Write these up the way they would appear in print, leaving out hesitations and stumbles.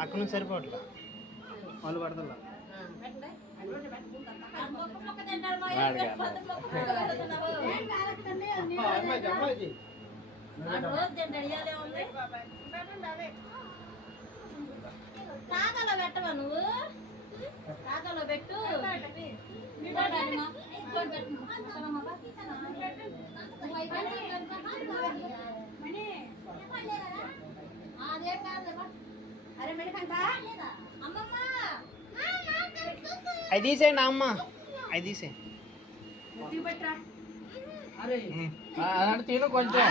అక్కడ నుంచి సరిపోవట్లా వాళ్ళు పడతలా తాతలో పెట్టవా నువ్వు తాతలో పెట్టు అదే కాదు అరే మెడకంట అమ్మమ్మ అది తీసేయండి అమ్మ అది తీసే తిను కొంచెం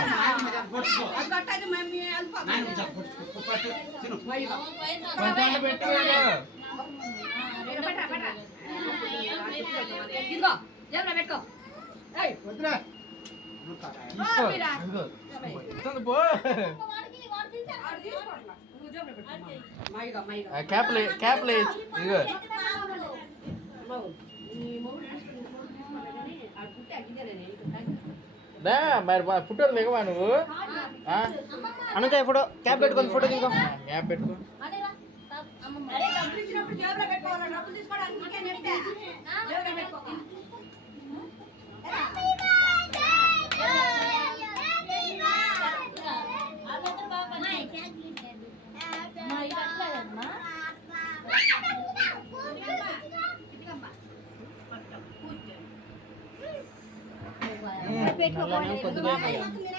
పెట్టుకో క్యాప్లే ఇదిగో మరి ఫోటోలు దిగవా నువ్వు అనుక ఫోటో క్యాప్ పెట్టుకో ఫోటో దిగో క్యాప్ పెట్టుకో కొద్దిగా